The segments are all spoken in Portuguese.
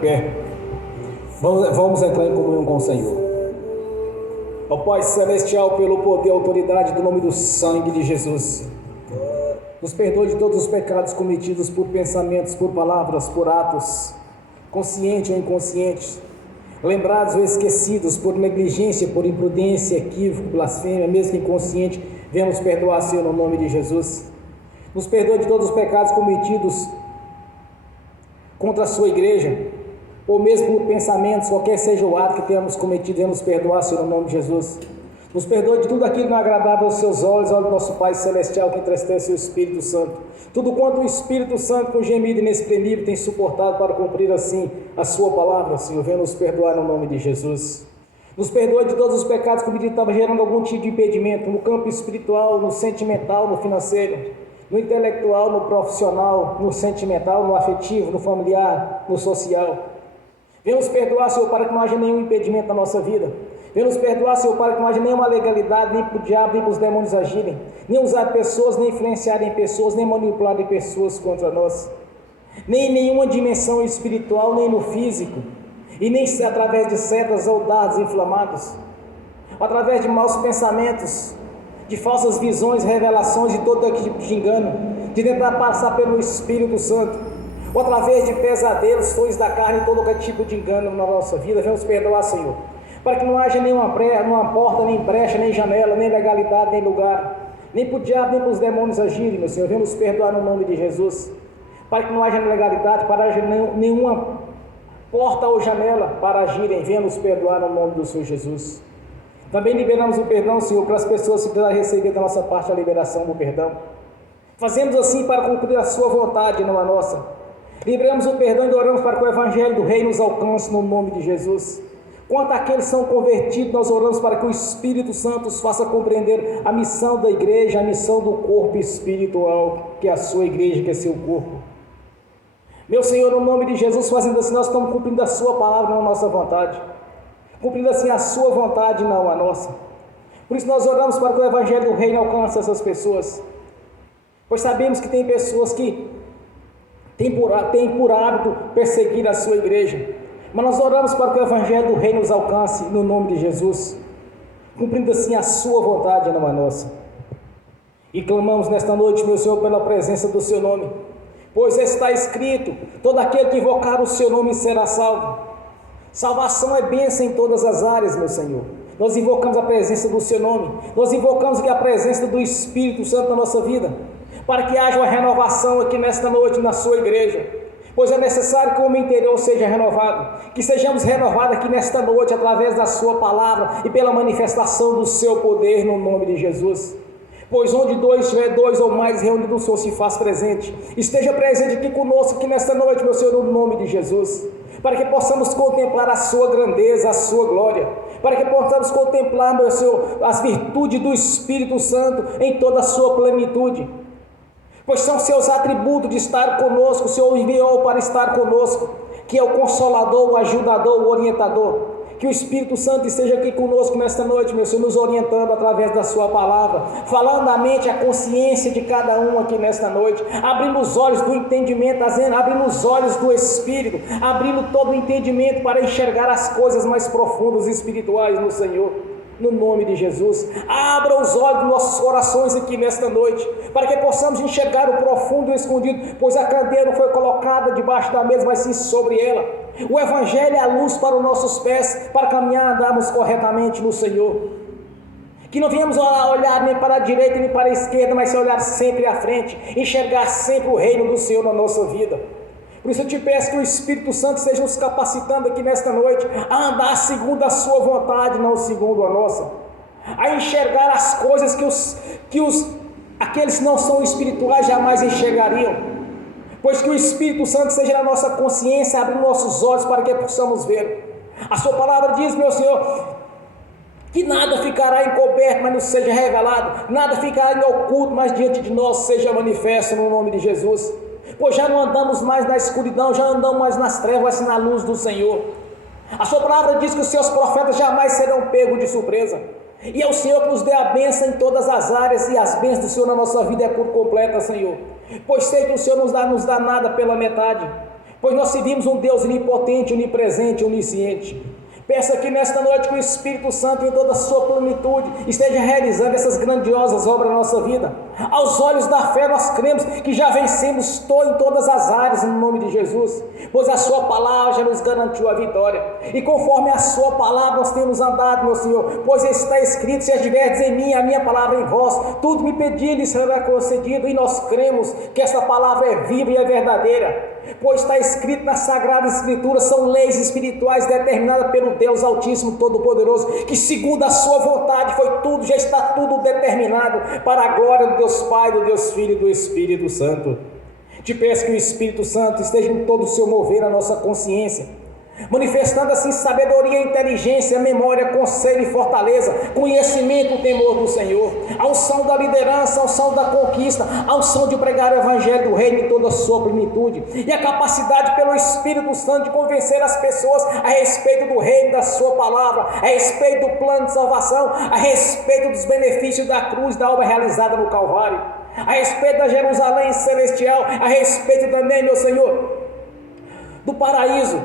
pé. Vamos entrar em comunhão com o Senhor. Ó Pai Celestial, pelo poder e autoridade do nome do sangue de Jesus, nos perdoe de todos os pecados cometidos por pensamentos, por palavras, por atos, conscientes ou inconscientes, lembrados ou esquecidos, por negligência, por imprudência, equívoco, blasfêmia, mesmo que inconsciente. Venha nos perdoar, Senhor, no nome de Jesus. Nos perdoe de todos os pecados cometidos contra a sua igreja, ou mesmo por pensamentos, qualquer seja o ato que tenhamos cometido. Venha nos perdoar, Senhor, no nome de Jesus. Nos perdoe de tudo aquilo que não é agradável aos seus olhos, olha do nosso Pai Celestial, que entristece o Espírito Santo. Tudo quanto o Espírito Santo, com gemido inexprimível, tem suportado para cumprir assim a sua palavra, Senhor, venha nos perdoar no nome de Jesus. Nos perdoe de todos os pecados que estavam gerando algum tipo de impedimento, no campo espiritual, no sentimental, no financeiro, no intelectual, no profissional, no sentimental, no afetivo, no familiar, no social. Venha nos perdoar, Senhor, para que não haja nenhum impedimento na nossa vida. Venha nos perdoar, Senhor, para que não haja nenhuma legalidade, nem para o diabo, nem para os demônios agirem, nem usar pessoas, nem influenciarem pessoas, nem manipularem pessoas contra nós, nem em nenhuma dimensão espiritual, nem no físico, e nem através de setas ou dardos inflamados, através de maus pensamentos, de falsas visões, revelações, de todo tipo de engano, de tentar passar pelo Espírito Santo, ou através de pesadelos, sonhos da carne, todo tipo de engano na nossa vida. Venha nos perdoar, Senhor, para que não haja nenhuma porta, nem brecha, nem janela, nem legalidade, nem lugar, nem para o diabo, nem para os demônios agirem, meu Senhor. Venha nos perdoar no nome de Jesus, para que não haja legalidade, para haja nenhuma porta ou janela para agirem. Venha nos perdoar no nome do Senhor Jesus. Também liberamos o perdão, Senhor, para as pessoas que precisam receber da nossa parte a liberação do perdão. Fazemos assim para cumprir a sua vontade, não a nossa. Liberamos o perdão e oramos para que o Evangelho do Rei nos alcance no nome de Jesus. Quanto àqueles que são convertidos, nós oramos para que o Espírito Santo os faça compreender a missão da igreja, a missão do corpo espiritual, que é a sua igreja, que é seu corpo. Meu Senhor, no nome de Jesus, fazendo assim, nós estamos cumprindo a sua palavra, não a nossa vontade. Cumprindo assim a sua vontade, não a nossa. Por isso nós oramos para que o Evangelho do Reino alcance essas pessoas, pois sabemos que tem pessoas que têm por hábito perseguir a sua igreja, mas nós oramos para que o Evangelho do Reino nos alcance no nome de Jesus, cumprindo assim a sua vontade, não a nossa. E clamamos nesta noite, meu Senhor, pela presença do seu nome, pois está escrito: todo aquele que invocar o seu nome será salvo. Salvação é bênção em todas as áreas, meu Senhor. Nós invocamos a presença do seu nome, nós invocamos a presença do Espírito Santo na nossa vida, para que haja uma renovação aqui nesta noite na sua igreja, pois é necessário que o homem interior seja renovado, que sejamos renovados aqui nesta noite através da sua palavra e pela manifestação do seu poder no nome de Jesus. Pois onde dois ou mais reunidos, o Senhor se faz presente. Esteja presente aqui conosco, aqui nesta noite, meu Senhor, no nome de Jesus, para que possamos contemplar a sua grandeza, a sua glória, para que possamos contemplar, meu Senhor, as virtudes do Espírito Santo em toda a sua plenitude, pois são seus atributos de estar conosco. O Senhor enviou para estar conosco, que é o Consolador, o Ajudador, o Orientador. Que o Espírito Santo esteja aqui conosco nesta noite, meu Senhor, nos orientando através da sua palavra, falando a mente, a consciência de cada um aqui nesta noite, abrindo os olhos do entendimento, abrindo os olhos do Espírito, abrindo todo o entendimento para enxergar as coisas mais profundas e espirituais no Senhor. No nome de Jesus, abra os olhos dos nossos corações aqui nesta noite, para que possamos enxergar o profundo e o escondido, pois a candeia não foi colocada debaixo da mesa, mas sim sobre ela. O Evangelho é a luz para os nossos pés, para caminhar, andarmos corretamente no Senhor. Que não venhamos olhar nem para a direita nem para a esquerda, mas olhar sempre à frente, enxergar sempre o reino do Senhor na nossa vida. Por isso eu te peço que o Espírito Santo esteja nos capacitando aqui nesta noite a andar segundo a sua vontade, não segundo a nossa, a enxergar as coisas que aqueles que não são espirituais jamais enxergariam, pois que o Espírito Santo esteja na nossa consciência, abrindo nossos olhos para que possamos ver. A sua palavra diz, meu Senhor, que nada ficará encoberto, mas não seja revelado, nada ficará em oculto, mas diante de nós seja manifesto no nome de Jesus. Pois já não andamos mais na escuridão, já andamos mais nas trevas, mas na luz do Senhor. A sua palavra diz que os seus profetas jamais serão pegos de surpresa, e é o Senhor que nos dê a bênção em todas as áreas, e as bênçãos do Senhor na nossa vida é por completa, Senhor, pois sei que o Senhor nos dá nada pela metade, pois nós servimos um Deus onipotente, onipresente, onisciente. Peço aqui nesta noite que o Espírito Santo, em toda a sua plenitude, esteja realizando essas grandiosas obras na nossa vida. Aos olhos da fé, nós cremos que já vencemos em todas as áreas, no nome de Jesus, pois a sua palavra já nos garantiu a vitória. E conforme a sua palavra nós temos andado, meu Senhor, pois está escrito: se estiverdes em mim, a minha palavra em vós, tudo me pedirem será concedido. E nós cremos que esta palavra é viva e é verdadeira, pois está escrito na Sagrada Escritura: são leis espirituais determinadas pelo Deus Altíssimo Todo-Poderoso, que segundo a sua vontade já está tudo determinado para a glória do Deus Pai, do Deus Filho e do Espírito Santo. Te peço que o Espírito Santo esteja em todo o seu mover na nossa consciência, manifestando assim sabedoria, inteligência, memória, conselho e fortaleza, conhecimento e temor do Senhor, a unção da liderança, a unção da conquista, a unção de pregar o Evangelho do Reino em toda a sua plenitude, e a capacidade pelo Espírito Santo de convencer as pessoas a respeito do reino, da sua palavra, a respeito do plano de salvação, a respeito dos benefícios da cruz, da obra realizada no Calvário, a respeito da Jerusalém celestial, a respeito também, meu Senhor, do paraíso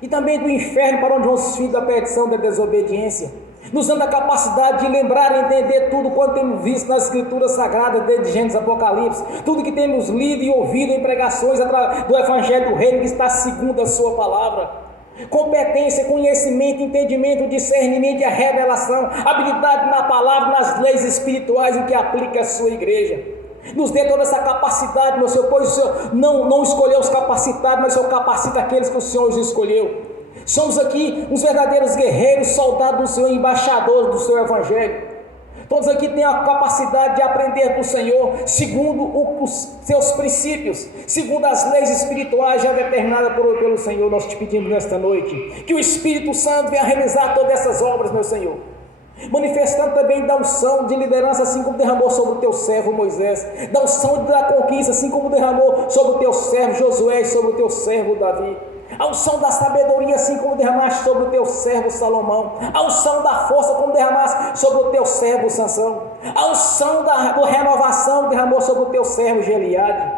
e também do inferno, para onde vão os filhos da perdição, da desobediência, nos dando a capacidade de lembrar e entender tudo quanto temos visto nas Escrituras Sagradas, desde Gênesis, Apocalipse, tudo que temos lido e ouvido em pregações do Evangelho do Reino, que está segundo a sua palavra. Competência, conhecimento, entendimento, discernimento e a revelação, habilidade na palavra, nas leis espirituais, em que aplica a sua igreja. Nos dê toda essa capacidade, meu Senhor, pois o Senhor não escolheu os capacitados, mas o Senhor capacita aqueles que o Senhor os escolheu. Somos aqui uns verdadeiros guerreiros, soldados do Senhor, embaixadores do seu Evangelho. Todos aqui têm a capacidade de aprender do Senhor, segundo os seus princípios, segundo as leis espirituais já determinadas pelo Senhor. Nós te pedimos nesta noite, que o Espírito Santo venha realizar todas essas obras, meu Senhor, manifestando também da unção de liderança, assim como derramou sobre o teu servo Moisés, da unção da conquista, assim como derramou sobre o teu servo Josué e sobre o teu servo Davi, a unção da sabedoria, assim como derramaste sobre o teu servo Salomão, a unção da força, como derramaste sobre o teu servo Sansão, a unção da renovação derramou sobre o teu servo Geliade.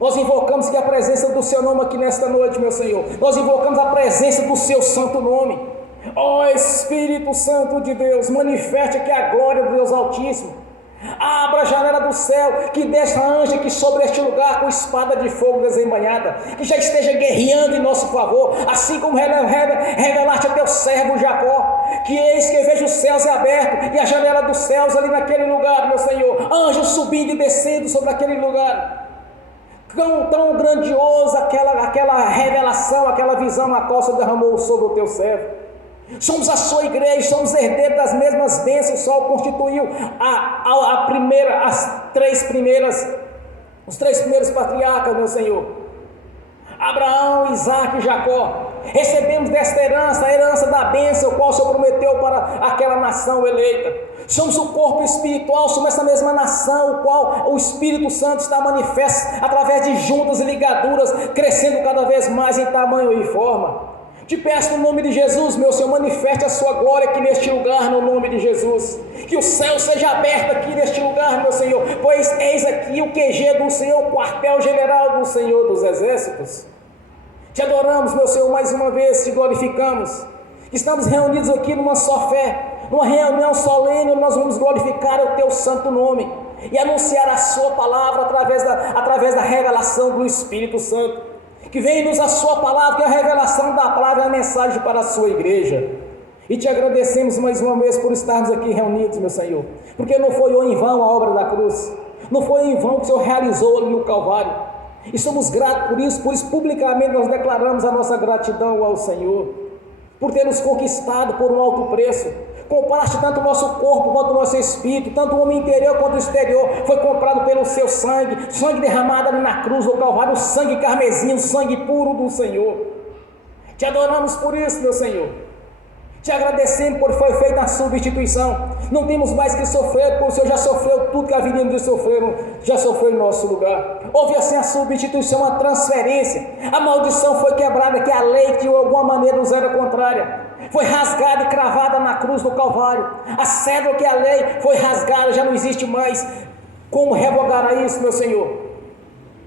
Nós invocamos que a presença do seu nome aqui nesta noite, meu Senhor, nós invocamos a presença do seu santo nome. Ó Espírito Santo de Deus, manifeste aqui a glória do Deus Altíssimo. Abra a janela do céu, que desça anjo aqui sobre este lugar com espada de fogo desembainhada, que já esteja guerreando em nosso favor, assim como revelaste a teu servo Jacó, que eis que vejo os céus abertos e a janela dos céus ali naquele lugar, meu Senhor, anjos subindo e descendo sobre aquele lugar. Tão grandiosa aquela revelação, aquela visão a qual o Senhor derramou sobre o teu servo. Somos a sua igreja, somos herdeiros das mesmas bênçãos. O Sol constituiu os três primeiros patriarcas, meu Senhor, Abraão, Isaque e Jacó. Recebemos desta herança, a herança da bênção, o qual o Senhor prometeu para aquela nação eleita. Somos o corpo espiritual, somos essa mesma nação, o qual o Espírito Santo está manifesto através de juntas e ligaduras, crescendo cada vez mais em tamanho e forma. Te peço no nome de Jesus, meu Senhor, manifeste a sua glória aqui neste lugar, no nome de Jesus. Que o céu seja aberto aqui neste lugar, meu Senhor, pois eis aqui o QG do Senhor, o quartel-general do Senhor dos Exércitos. Te adoramos, meu Senhor, mais uma vez, te glorificamos. Estamos reunidos aqui numa só fé, numa reunião solene, nós vamos glorificar o teu santo nome e anunciar a sua palavra através da revelação do Espírito Santo. Que venha-nos a sua palavra, que é a revelação da palavra e a mensagem para a sua igreja. E te agradecemos mais uma vez por estarmos aqui reunidos, meu Senhor, porque não foi em vão a obra da cruz, não foi em vão que o Senhor realizou ali no Calvário, e somos gratos por isso publicamente nós declaramos a nossa gratidão ao Senhor, por ter nos conquistado por um alto preço. Compraste tanto o nosso corpo quanto o nosso espírito, tanto o homem interior quanto o exterior, foi comprado pelo seu sangue derramado ali na cruz do Calvário, o sangue carmesim, o sangue puro do Senhor. Te adoramos por isso, meu Senhor. Te agradecemos por foi feita a substituição. Não temos mais que sofrer, porque o Senhor já sofreu tudo que haveríamos de sofrer, já sofreu em nosso lugar. Houve assim a substituição, a transferência. A maldição foi quebrada, que a lei que de alguma maneira nos era contrária foi rasgada e cravada na cruz do Calvário. A cédula que a lei foi rasgada, já não existe mais. Como revogará isso, meu Senhor?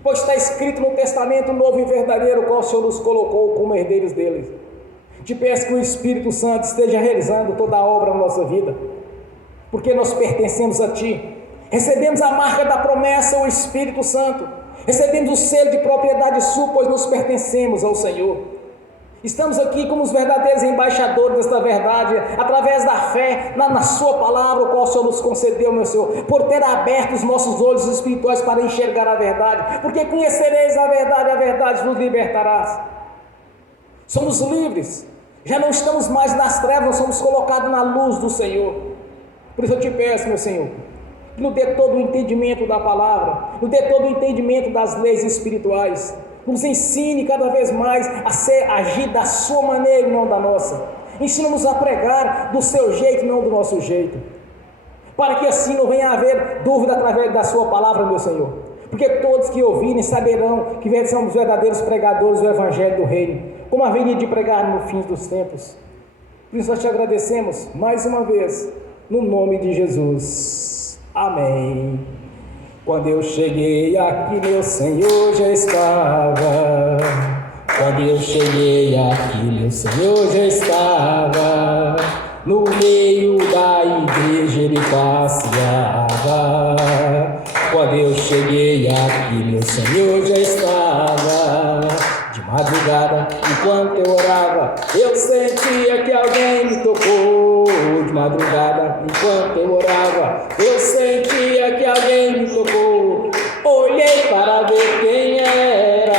pois está escrito no testamento novo e verdadeiro, qual o Senhor nos colocou como herdeiros deles. Te peço que o Espírito Santo esteja realizando toda a obra na nossa vida, porque nós pertencemos a Ti, recebemos a marca da promessa, o Espírito Santo, recebemos o selo de propriedade sua, pois nos pertencemos ao Senhor. Estamos aqui como os verdadeiros embaixadores desta verdade, através da fé na sua palavra, o qual o Senhor nos concedeu, meu Senhor, por ter aberto os nossos olhos espirituais para enxergar a verdade, porque conhecereis a verdade vos libertarás. Somos livres, já não estamos mais nas trevas, nós somos colocados na luz do Senhor. Por isso eu te peço, meu Senhor, que nos dê todo o entendimento da palavra, nos dê todo o entendimento das leis espirituais, nos ensine cada vez mais a agir da sua maneira e não da nossa. Ensina-nos a pregar do seu jeito e não do nosso jeito, para que assim não venha a haver dúvida através da sua palavra, meu Senhor, porque todos que ouvirem saberão que somos verdadeiros pregadores do Evangelho do Reino, como haveria de pregar no fim dos tempos. Por isso nós te agradecemos mais uma vez, no nome de Jesus. Amém. Quando eu cheguei aqui, meu Senhor já estava. Quando eu cheguei aqui, meu Senhor já estava. No meio da igreja ele passeava. Quando eu cheguei aqui, meu Senhor já estava. De madrugada, enquanto eu orava, eu sentia que alguém me tocou. De madrugada, enquanto eu orava, eu sentia que alguém me tocou. Olhei para ver quem era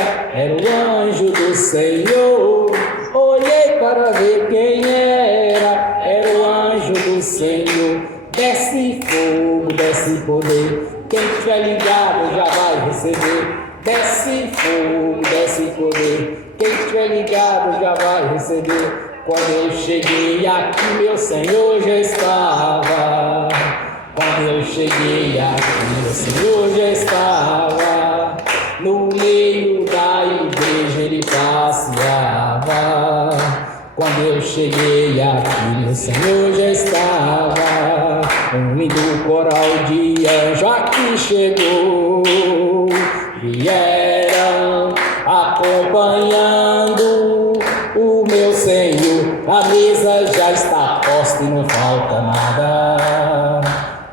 o anjo do Senhor. Olhei para ver quem era o anjo do Senhor. Desce fogo, desce poder, quem estiver ligado já vai receber. Desce fogo, desce poder, quem estiver ligado já vai receber. Quando eu cheguei aqui, meu Senhor já estava. Quando eu cheguei aqui, meu Senhor já estava. No meio da igreja ele passeava. Quando eu cheguei aqui, meu Senhor já estava. Um lindo coral de anjo aqui chegou. Vieram acompanhando o meu Senhor. A mesa já está posta e não falta nada.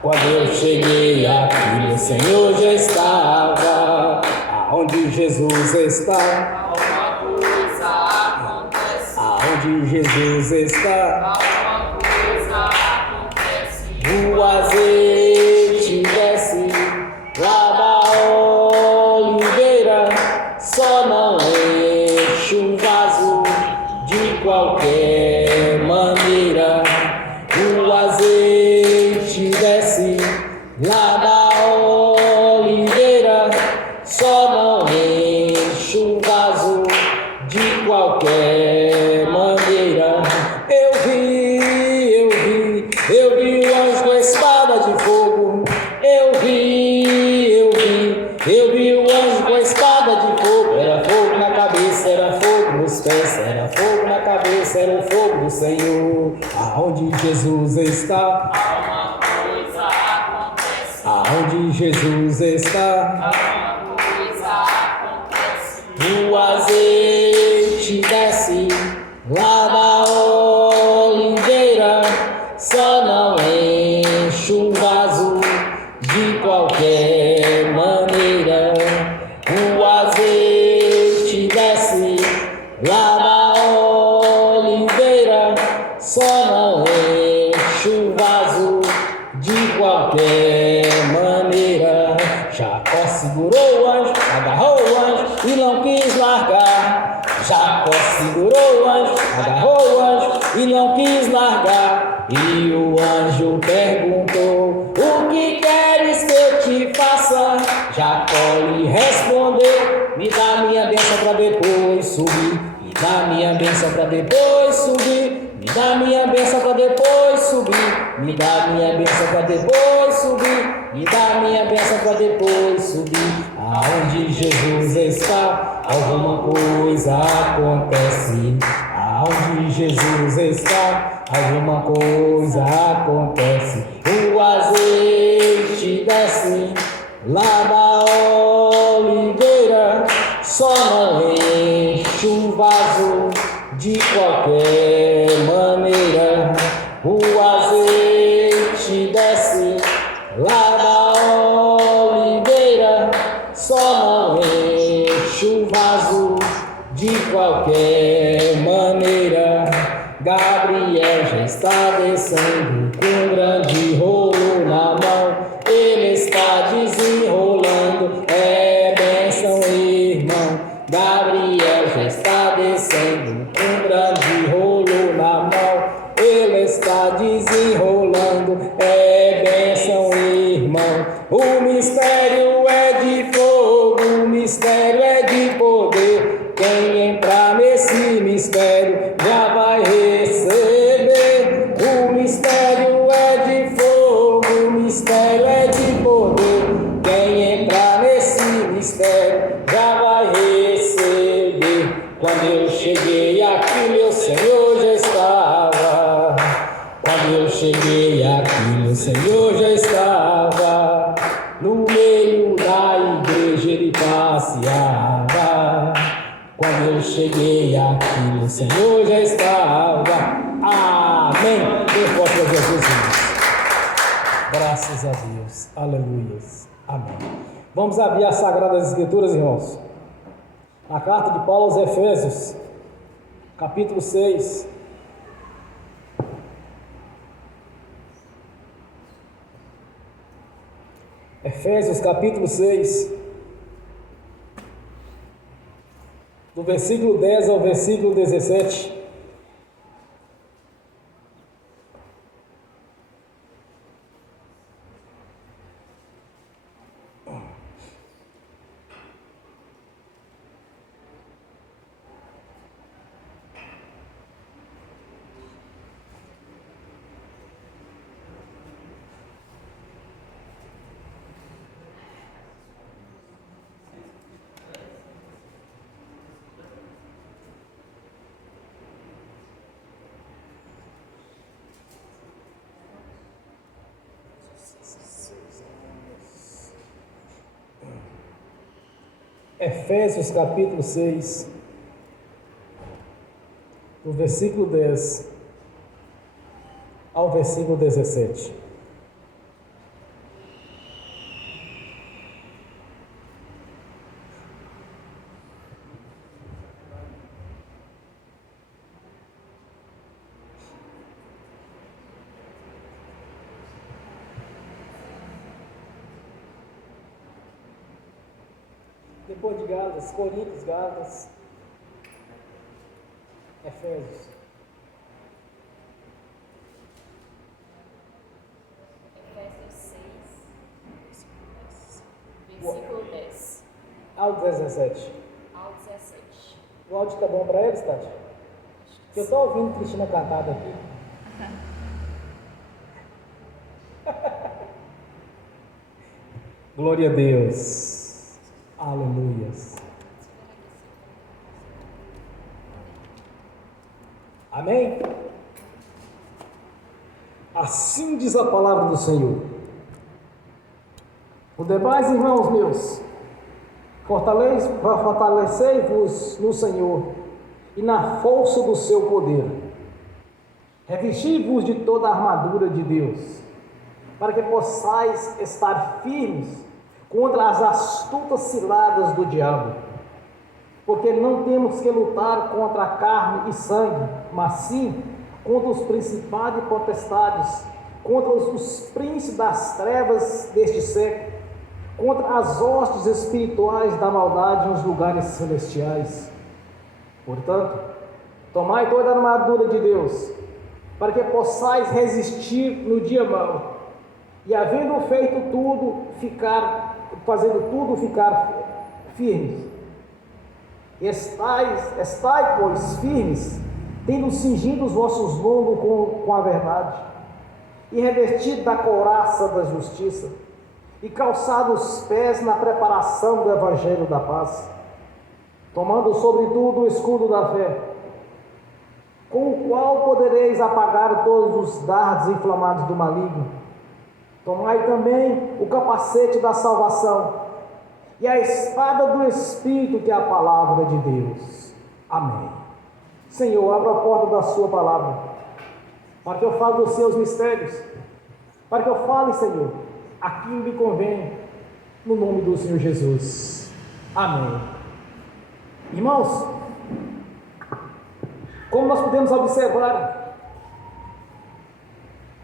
Quando eu cheguei aqui, meu Senhor já estava. Aonde Jesus está, alguma coisa acontece. Aonde Jesus está, alguma coisa acontece. O azeite desce lá da oliveira, só não enche um vaso de qualquer maneira. O azeite desce lá da oliveira, só não enche um vaso de qualquer maneira. Eu vi o anjo com a espada de fogo. Eu vi o anjo com a espada de fogo. Era fogo na cabeça, era fogo nos pés, era fogo na cabeça, era o fogo do Senhor. Aonde Jesus está, alguma coisa acontece. Aonde Jesus está, alguma coisa acontece. O azeite desce lá da oliveira, só não enche um vaso de qualquer maneira. O azeite desce lá da oliveira, só não enche um vaso de qualquer maneira. Jacó segurou o anjo, agarrou o anjo e não quis largar. Jacó segurou o anjo, agarrou o anjo e não quis largar. E o anjo perguntou: o que queres que eu te faça? Jacó lhe respondeu: me dá minha bênção para depois subir. Me dá minha bênção para depois subir. Me dá minha bênção para depois subir. Me dá minha bênção para depois subir. Me dá minha bênção para depois subir. Aonde Jesus está, alguma coisa acontece. Aonde Jesus está, alguma coisa acontece. O azeite desce lá da oliveira, só não enche o vaso de qualquer maneira. O azeite desce lá da oliveira, só não enche o vaso de qualquer maneira. Gabriel já está descendo com um grande rolo na mão, ele está desenrolando, é bênção, irmão. Gabriel já está descendo com um grande rolo na mão, ele está desenrolando, é bênção, irmão. O mistério é de fogo, o mistério é de poder. Quem entrar nesse mistério já vai receber. O mistério é de fogo, o mistério é de poder. Quem entrar nesse mistério já vai receber. Quando eu cheguei aqui, meu Senhor já estava. Quando eu cheguei aqui, meu Senhor já estava. No meio da igreja ele passeava. Quando eu cheguei aqui, meu Senhor já estava. Amém. Dê força a Jesus. Graças a Deus. Aleluias. Amém. Vamos abrir as Sagradas Escrituras, irmãos. A carta de Paulo aos Efésios, capítulo 6. Efésios, capítulo 6. Do versículo 10 ao versículo 17. Efésios capítulo 6, do versículo 10 ao versículo 17. Depois de Gálatas, Coríntios, Gálatas, Efésios. Efésios 6, versículo 10 ao 17. ao 17. O áudio está bom para eles, Tati? Eu estou ouvindo Cristina cantada aqui. Glória a Deus. Aleluias. Amém? Assim diz a palavra do Senhor. Por demais, irmãos meus, fortalecei-vos no Senhor e na força do seu poder. Revesti-vos de toda a armadura de Deus, para que possais estar firmes contra as astutas ciladas do diabo. Porque não temos que lutar contra carne e sangue, mas sim contra os principados e potestades, contra os príncipes das trevas deste século, contra as hostes espirituais da maldade nos lugares celestiais. Portanto, tomai toda a armadura de Deus, para que possais resistir no dia mau, e havendo feito tudo, fazendo tudo ficar firmes. Estai, pois, firmes, tendo cingido os vossos lombos com a verdade, e revestido da couraça da justiça, e calçado os pés na preparação do evangelho da paz, tomando sobretudo o escudo da fé, com o qual podereis apagar todos os dardos inflamados do maligno. Tomai também o capacete da salvação e a espada do Espírito, que é a palavra de Deus. Amém. Senhor, abra a porta da sua palavra, para que eu fale dos seus mistérios, para que eu fale, Senhor, aquilo que me convém, no nome do Senhor Jesus. Amém. Irmãos, como nós podemos observar,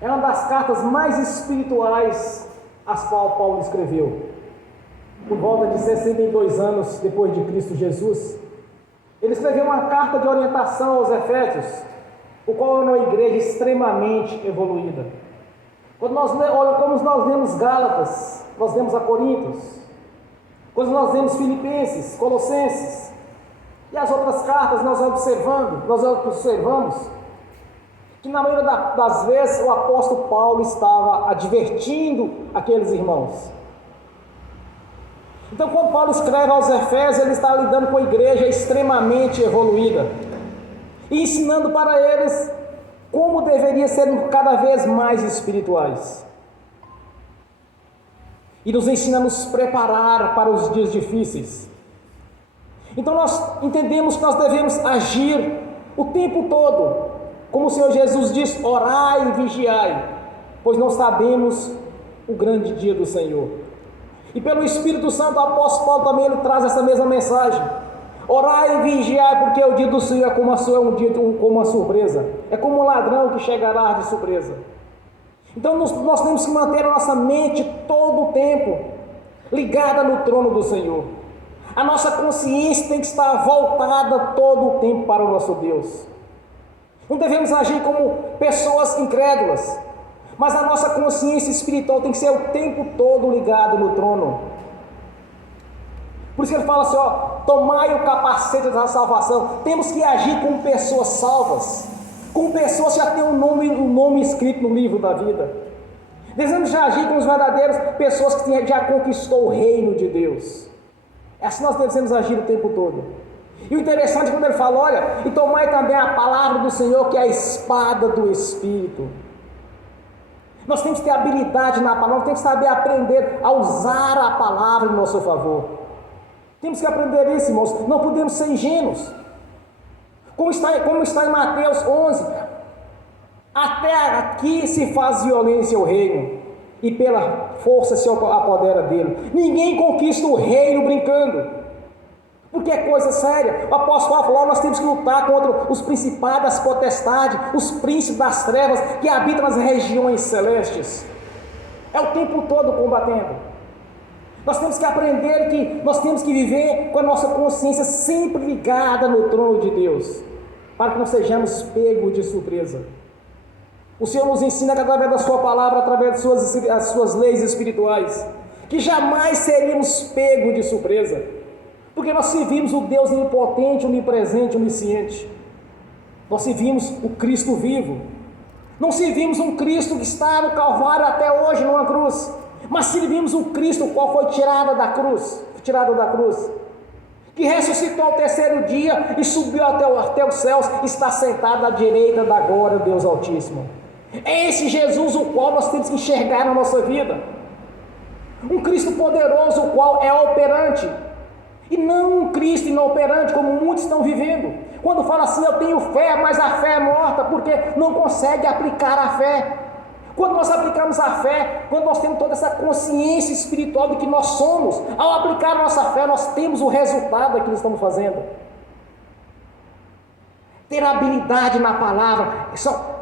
é uma das cartas mais espirituais as qual Paulo escreveu. Por volta de 62 anos depois de Cristo Jesus, ele escreveu uma carta de orientação aos Efésios, o qual é uma igreja extremamente evoluída. Quando nós lemos Gálatas, nós lemos a Coríntios, quando nós lemos Filipenses, Colossenses e as outras cartas, nós observamos que na maioria das vezes o apóstolo Paulo estava advertindo aqueles irmãos. Então, quando Paulo escreve aos Efésios, ele está lidando com a igreja extremamente evoluída e ensinando para eles como deveria ser cada vez mais espirituais, e nos ensina a nos preparar para os dias difíceis. Então nós entendemos que nós devemos agir o tempo todo, como o Senhor Jesus diz: orai e vigiai, pois não sabemos o grande dia do Senhor. E pelo Espírito Santo, o apóstolo Paulo também ele traz essa mesma mensagem: orai e vigiai, porque o dia do Senhor é como uma surpresa, é como um ladrão que chegará de surpresa. Então nós temos que manter a nossa mente todo o tempo ligada no trono do Senhor. A nossa consciência tem que estar voltada todo o tempo para o nosso Deus. Não devemos agir como pessoas incrédulas, mas a nossa consciência espiritual tem que ser o tempo todo ligada no trono. Por isso que ele fala assim, tomai o capacete da salvação. Temos que agir como pessoas salvas, como pessoas que já têm um nome escrito no livro da vida. Devemos já agir como os verdadeiros pessoas que já conquistou o reino de Deus. É assim nós devemos agir o tempo todo. E o interessante é quando ele fala, olha, e tomai também a palavra do Senhor, que é a espada do Espírito. Nós temos que ter habilidade na palavra, temos que saber aprender a usar a palavra em nosso favor. Temos que aprender isso, irmãos. Não podemos ser ingênuos. Como está em Mateus 11, até aqui se faz violência ao reino, e pela força se apodera dele. Ninguém conquista o reino brincando, porque é coisa séria. O apóstolo Paulo falou, nós temos que lutar contra os principados, as potestades, os príncipes das trevas que habitam nas regiões celestes. É o tempo todo combatendo. Nós temos que aprender que nós temos que viver com a nossa consciência sempre ligada no trono de Deus, para que não sejamos pegos de surpresa. O Senhor nos ensina que através da sua palavra, através das suas leis espirituais, que jamais seríamos pegos de surpresa, porque nós servimos o Deus onipotente, onipresente, onisciente. Nós servimos o Cristo vivo. Não servimos um Cristo que está no Calvário até hoje numa cruz, mas servimos o Cristo qual foi tirado da cruz, que ressuscitou ao terceiro dia e subiu até os céus, está sentado à direita da glória do Deus Altíssimo. É esse Jesus o qual nós temos que enxergar na nossa vida, um Cristo poderoso, o qual é operante, e não um Cristo inoperante como muitos estão vivendo. Quando fala assim, eu tenho fé, mas a fé é morta, porque não consegue aplicar a fé. Quando nós aplicamos a fé, quando nós temos toda essa consciência espiritual de que nós somos, ao aplicar a nossa fé, nós temos o resultado daquilo que estamos fazendo. Ter habilidade na palavra,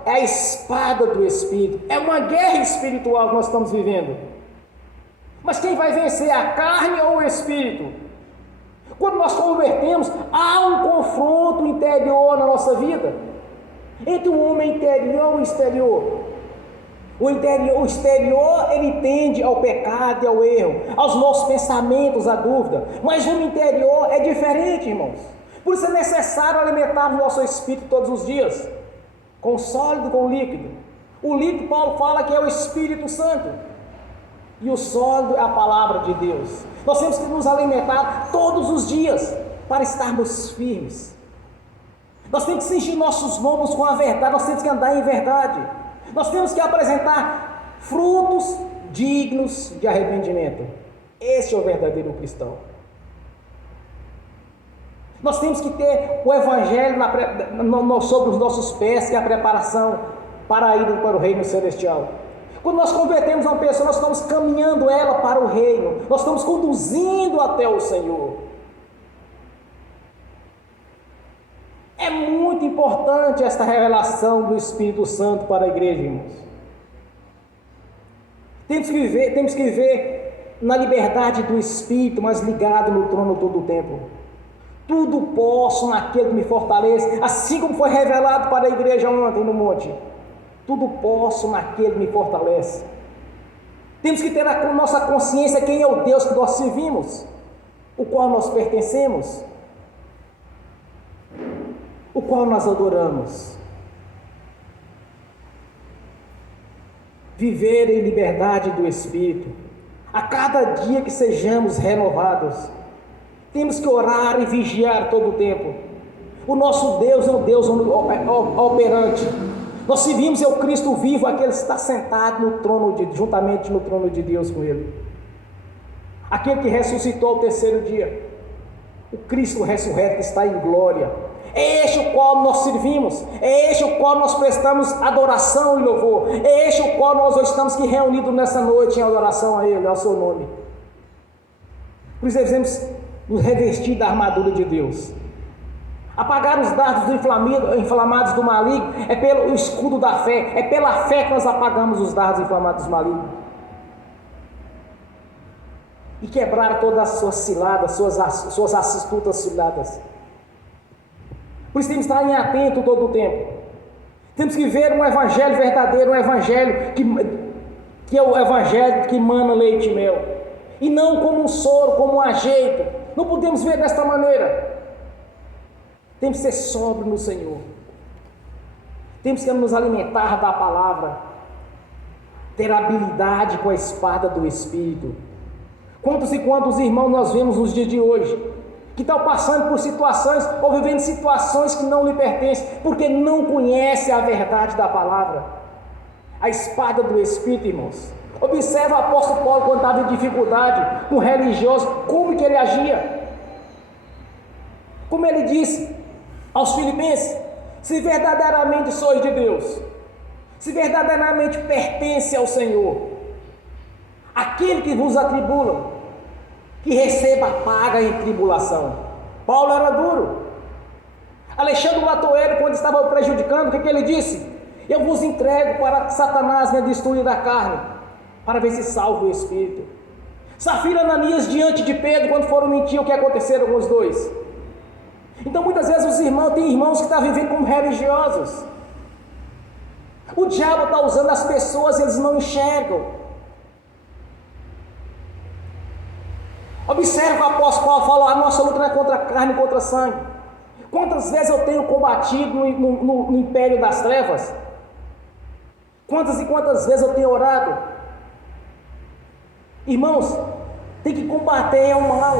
é a espada do Espírito, é uma guerra espiritual que nós estamos vivendo. Mas quem vai vencer, a carne ou o Espírito? Quando nós convertemos, há um confronto interior na nossa vida, entre o homem interior e o exterior. O exterior, ele tende ao pecado e ao erro, aos nossos pensamentos, à dúvida, mas o interior é diferente, irmãos. Por isso é necessário alimentar o nosso espírito todos os dias, com sólido, com líquido. O líquido, Paulo fala que é o Espírito Santo, e o sólido é a palavra de Deus. Nós temos que nos alimentar todos os dias, para estarmos firmes. Nós temos que cingir nossos lombos com a verdade, nós temos que andar em verdade. Nós temos que apresentar frutos dignos de arrependimento. Este é o verdadeiro cristão. Nós temos que ter o Evangelho sobre os nossos pés, que é a preparação para ir para o reino celestial. Quando nós convertemos uma pessoa, nós estamos caminhando ela para o reino, nós estamos conduzindo até o Senhor. É muito importante esta revelação do Espírito Santo para a igreja, irmãos. Temos que viver na liberdade do Espírito, mas ligado no trono todo o tempo. Tudo posso naquele que me fortalece, assim como foi revelado para a igreja ontem no monte. Tudo posso naquele que me fortalece. Temos que ter na nossa consciência quem é o Deus que nós servimos, o qual nós pertencemos, o qual nós adoramos. Viver em liberdade do Espírito. A cada dia que sejamos renovados, temos que orar e vigiar todo o tempo. O nosso Deus é um Deus operante. Nós servimos o Cristo vivo, aquele que está sentado no trono juntamente no trono de Deus com Ele. Aquele que ressuscitou ao terceiro dia. O Cristo ressurreto que está em glória. É este o qual nós servimos. É este o qual nós prestamos adoração e louvor. É este o qual nós estamos aqui reunidos nessa noite em adoração a Ele, ao seu nome. Por isso devemos nos revestir da armadura de Deus. Apagar os dardos inflamados do maligno é pelo escudo da fé. É pela fé que nós apagamos os dardos inflamados do maligno. E quebrar todas as suas ciladas, suas astutas ciladas. Por isso temos que estar em atento todo o tempo. Temos que ver um evangelho verdadeiro, um evangelho que é o evangelho que mana leite e mel. E não como um soro, como um ajeito. Não podemos ver desta maneira. Temos que ser sóbrios no Senhor. Temos que nos alimentar da palavra. Ter habilidade com a espada do Espírito. Quantos e quantos irmãos nós vemos nos dias de hoje, que estão passando por situações, ou vivendo situações que não lhe pertencem, porque não conhecem a verdade da palavra. A espada do Espírito, irmãos. Observa o apóstolo Paulo quando estava em dificuldade com o religioso, como que ele agia. Como ele disse aos filipenses: se verdadeiramente sois de Deus, se verdadeiramente pertence ao Senhor, aquele que vos atribula, que receba a paga em tribulação. Paulo era duro. Alexandre Latoeiro, quando estava prejudicando, o que ele disse? Eu vos entrego para que Satanás venha destruir a carne, para ver se salva o Espírito. Safira e Ananias diante de Pedro, quando foram mentir, o que aconteceram com os dois? Então muitas vezes os irmãos, tem irmãos que estão vivendo como religiosos. O diabo está usando as pessoas, eles não enxergam. Observa o apóstolo Paulo falar: a nossa luta não é contra a carne, contra a sangue. Quantas vezes eu tenho combatido no império das trevas? Quantas e quantas vezes eu tenho orado? Irmãos, tem que combater o mal.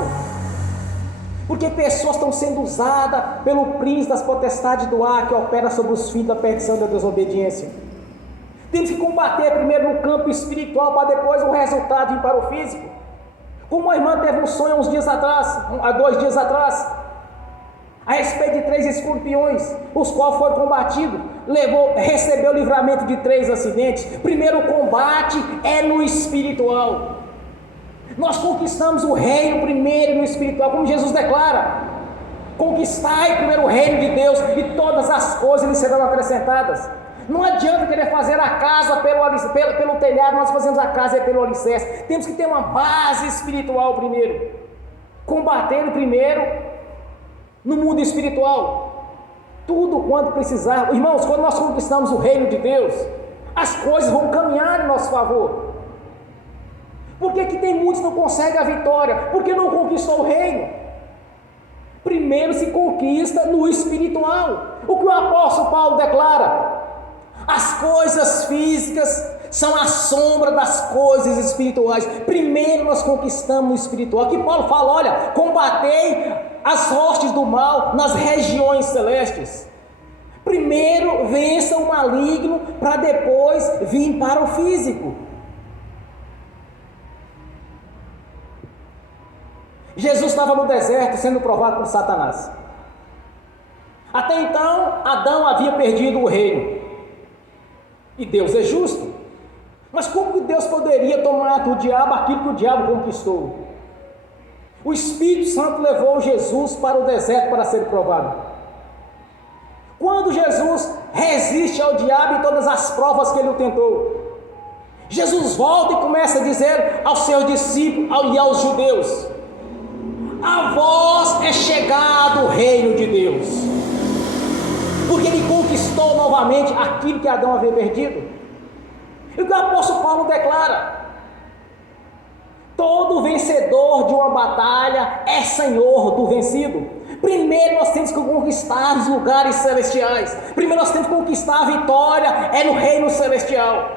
Porque pessoas estão sendo usadas pelo príncipe das potestades do ar, que opera sobre os filhos da perdição e da desobediência. Temos que combater primeiro no campo espiritual, para depois o resultado vir para o físico. Como a irmã teve um sonho há 2 dias atrás, a respeito de 3 escorpiões, os quais foram combatidos, recebeu o livramento de 3 acidentes. Primeiro o combate é no espiritual. Nós conquistamos o reino primeiro no espiritual, como Jesus declara: conquistai primeiro o reino de Deus, e todas as coisas lhe serão acrescentadas. Não adianta querer fazer a casa pelo telhado, nós fazemos a casa pelo alicerce. Temos que ter uma base espiritual primeiro, combatendo primeiro no mundo espiritual, tudo quanto precisar. Irmãos, quando nós conquistamos o reino de Deus, as coisas vão caminhar em nosso favor. Por que tem muitos que não conseguem a vitória? Porque não conquistou o reino. Primeiro se conquista no espiritual. O que o apóstolo Paulo declara: as coisas físicas são a sombra das coisas espirituais. Primeiro nós conquistamos o espiritual. Aqui Paulo fala: olha, combatei as hostes do mal nas regiões celestes. Primeiro vença o maligno, para depois vir para o físico. Jesus estava no deserto sendo provado por Satanás. Até então, Adão havia perdido o reino. E Deus é justo. Mas como que Deus poderia tomar do diabo aquilo que o diabo conquistou? O Espírito Santo levou Jesus para o deserto para ser provado. Quando Jesus resiste ao diabo em todas as provas que ele o tentou, Jesus volta e começa a dizer aos seus discípulos e aos judeus: a vós é chegado o reino de Deus. Porque ele conquistou novamente aquilo que Adão havia perdido. E o que o apóstolo Paulo declara: todo vencedor de uma batalha é senhor do vencido. Primeiro nós temos que conquistar os lugares celestiais. Primeiro nós temos que conquistar a vitória no reino celestial,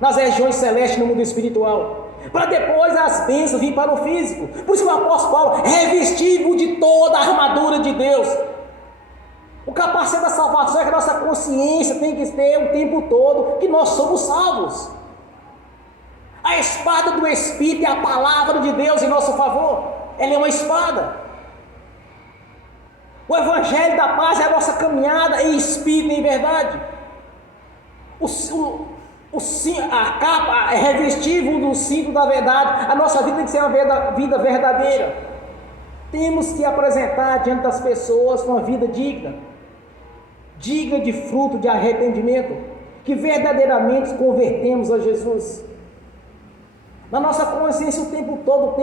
nas regiões celestes, no mundo espiritual, para depois as bênçãos vir para o físico. Por isso que o apóstolo Paulo: revestido de toda a armadura de Deus. O capacete da salvação é que a nossa consciência tem que ter o tempo todo que nós somos salvos. A espada do Espírito é a palavra de Deus em nosso favor. Ela é uma espada. O Evangelho da paz é a nossa caminhada em espírito e em verdade. A capa é revestível do cinto da verdade. A nossa vida tem que ser uma vida verdadeira. Temos que apresentar diante das pessoas uma vida digna de fruto de arrependimento, que verdadeiramente convertemos a Jesus. Na nossa consciência o tempo todo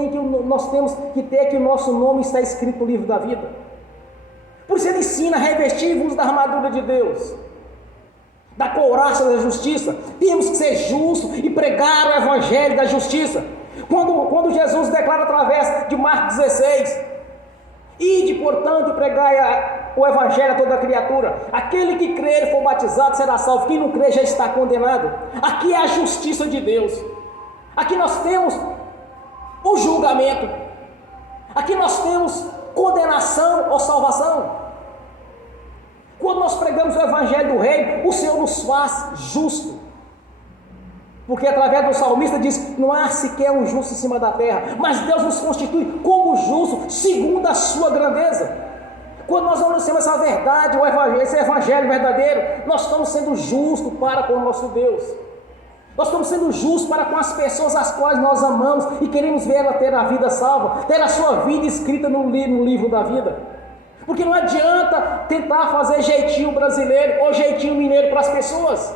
nós temos que ter que o nosso nome está escrito no livro da vida. Por isso ele ensina: revestir-vos da armadura de Deus, da couraça da justiça. Temos que ser justos e pregar o evangelho da justiça. Quando Jesus declara através de Marcos 16: ide, portanto, e pregai o evangelho a toda criatura. Aquele que crer e for batizado será salvo. Quem não crer já está condenado. Aqui é a justiça de Deus. Aqui nós temos o julgamento. Aqui nós temos condenação ou salvação. Quando nós pregamos o evangelho do reino, o Senhor nos faz justo. Porque através do salmista diz que não há sequer um justo em cima da terra, mas Deus nos constitui como justo segundo a sua grandeza. Quando nós anunciamos essa verdade, esse evangelho verdadeiro, nós estamos sendo justos para com o nosso Deus. Nós estamos sendo justos para com as pessoas as quais nós amamos e queremos ver ela ter a vida salva, ter a sua vida escrita no livro da vida. Porque não adianta tentar fazer jeitinho brasileiro ou jeitinho mineiro para as pessoas.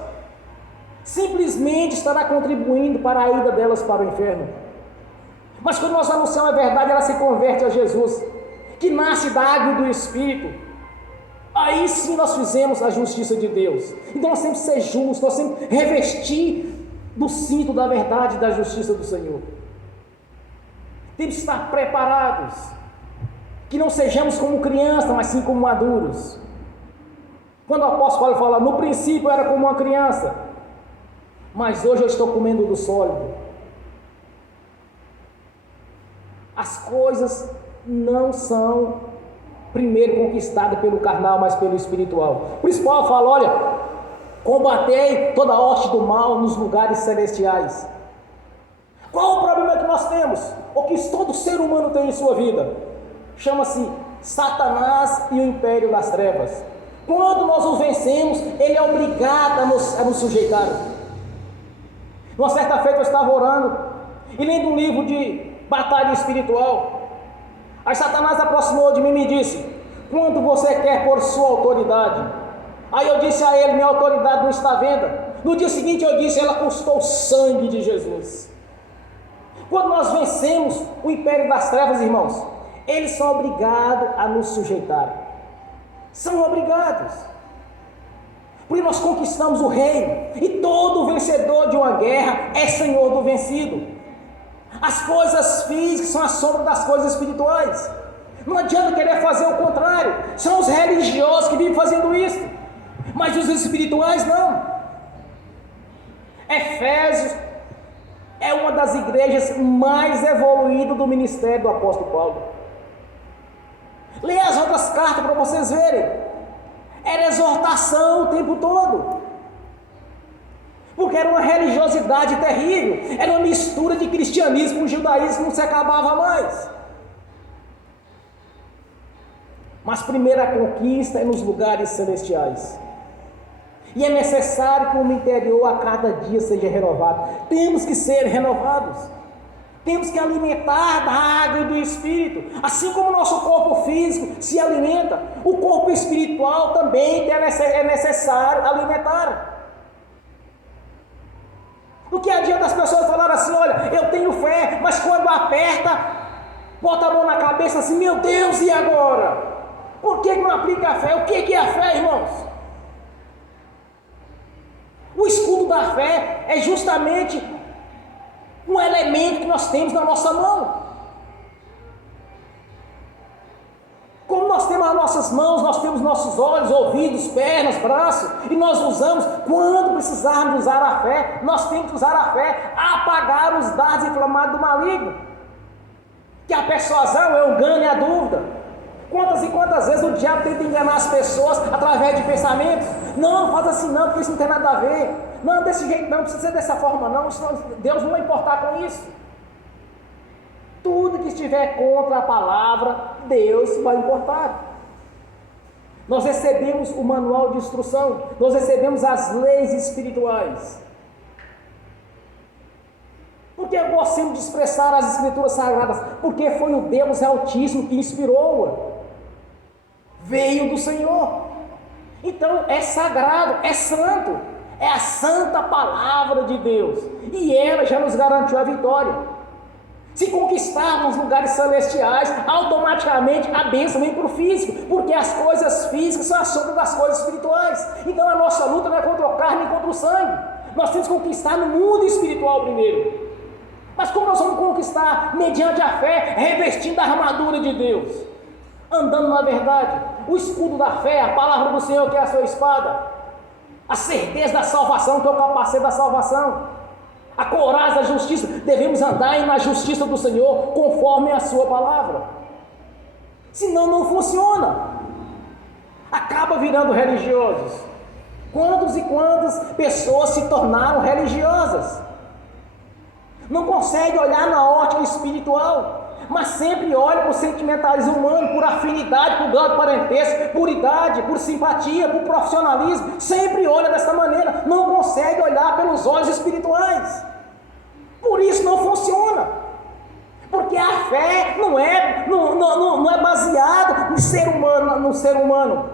Simplesmente estará contribuindo para a ida delas para o inferno. Mas quando nós anunciamos a verdade, ela se converte a Jesus, que nasce da água e do Espírito. Aí sim nós fizemos a justiça de Deus. Então nós temos que ser justos, nós temos que revestir do cinto da verdade e da justiça do Senhor. Temos que estar preparados, que não sejamos como crianças, mas sim como maduros. Quando o apóstolo Paulo fala: no princípio eu era como uma criança, mas hoje eu estou comendo do sólido. As coisas não são primeiro conquistadas pelo carnal, mas pelo espiritual. Por isso Paulo fala: olha, combatei toda a hoste do mal nos lugares celestiais. Qual o problema que nós temos? O que todo ser humano tem em sua vida? Chama-se Satanás e o império das trevas. Quando nós o vencemos, ele é obrigado a nos sujeitar. Uma certa feita eu estava orando e lendo um livro de batalha espiritual. Aí Satanás aproximou de mim e me disse: quando você quer por sua autoridade? Aí eu disse a ele: minha autoridade não está à venda. No dia seguinte eu disse: ela custou o sangue de Jesus. Quando nós vencemos o império das trevas, irmãos, eles são obrigados a nos sujeitar. São obrigados. Porque nós conquistamos o reino. E todo vencedor de uma guerra é senhor do vencido. As coisas físicas são a sombra das coisas espirituais. Não adianta querer fazer o contrário. São os religiosos que vivem fazendo isso, mas os espirituais não. Efésios é uma das igrejas mais evoluídas do ministério do apóstolo Paulo. Leia as outras cartas para vocês verem. Era exortação o tempo todo. Porque era uma religiosidade terrível. Era uma mistura de cristianismo com judaísmo que não se acabava mais. Mas primeiro a conquista é nos lugares celestiais. E é necessário que o homem interior a cada dia seja renovado. Temos que ser renovados. Temos que alimentar da água e do Espírito. Assim como o nosso corpo físico se alimenta, o corpo espiritual também é necessário alimentar. O que adianta as pessoas falarem assim, olha, eu tenho fé, mas quando aperta, bota a mão na cabeça assim, meu Deus, e agora? Por que não aplica a fé? O que é a fé, irmãos? O escudo da fé é justamente um elemento que nós temos na nossa mão. Como nós temos as nossas mãos, nós temos nossos olhos, ouvidos, pernas, braços, e nós usamos, quando precisarmos usar a fé, nós temos que usar a fé a apagar os dardos inflamados do maligno. Que a persuasão é o engano e a dúvida. Quantas e quantas vezes o diabo tenta enganar as pessoas através de pensamentos? Não, faz assim não, porque isso não tem nada a ver. Não, desse jeito não, precisa ser dessa forma não, Deus não vai importar com isso. Tudo que estiver contra a palavra, Deus vai importar. Nós recebemos o manual de instrução, nós recebemos as leis espirituais. Por que eu gosto sempre de expressar as escrituras sagradas? Porque foi o Deus Altíssimo que inspirou-a. Veio do Senhor. Então é sagrado, é santo, é a santa palavra de Deus, e ela já nos garantiu a vitória. Se conquistarmos lugares celestiais, automaticamente a bênção vem para o físico, porque as coisas físicas são a sombra das coisas espirituais. Então a nossa luta não é contra a carne nem contra o sangue, nós temos que conquistar no mundo espiritual primeiro. Mas como nós vamos conquistar? Mediante a fé, revestindo a armadura de Deus, andando na verdade. O escudo da fé, a palavra do Senhor, que é a sua espada, a certeza da salvação, que é o capacete da salvação, a coragem da justiça. Devemos andar na justiça do Senhor, conforme a sua palavra. Senão não funciona, acaba virando religiosos. Quantas e quantas pessoas se tornaram religiosas? Não consegue olhar na ótica espiritual, mas sempre olha por sentimentalismo humano, por afinidade, por grau de parentesco, por idade, por simpatia, por profissionalismo. Sempre olha dessa maneira, não consegue olhar pelos olhos espirituais. Por isso não funciona, porque a fé não é baseada no ser humano.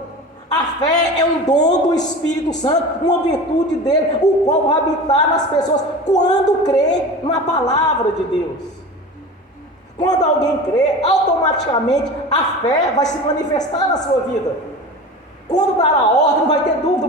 A fé é um dom do Espírito Santo, uma virtude dele, o qual vai habitar nas pessoas quando crê na palavra de Deus. Quando alguém crê, automaticamente a fé vai se manifestar na sua vida. Quando dar a ordem, não vai ter dúvida.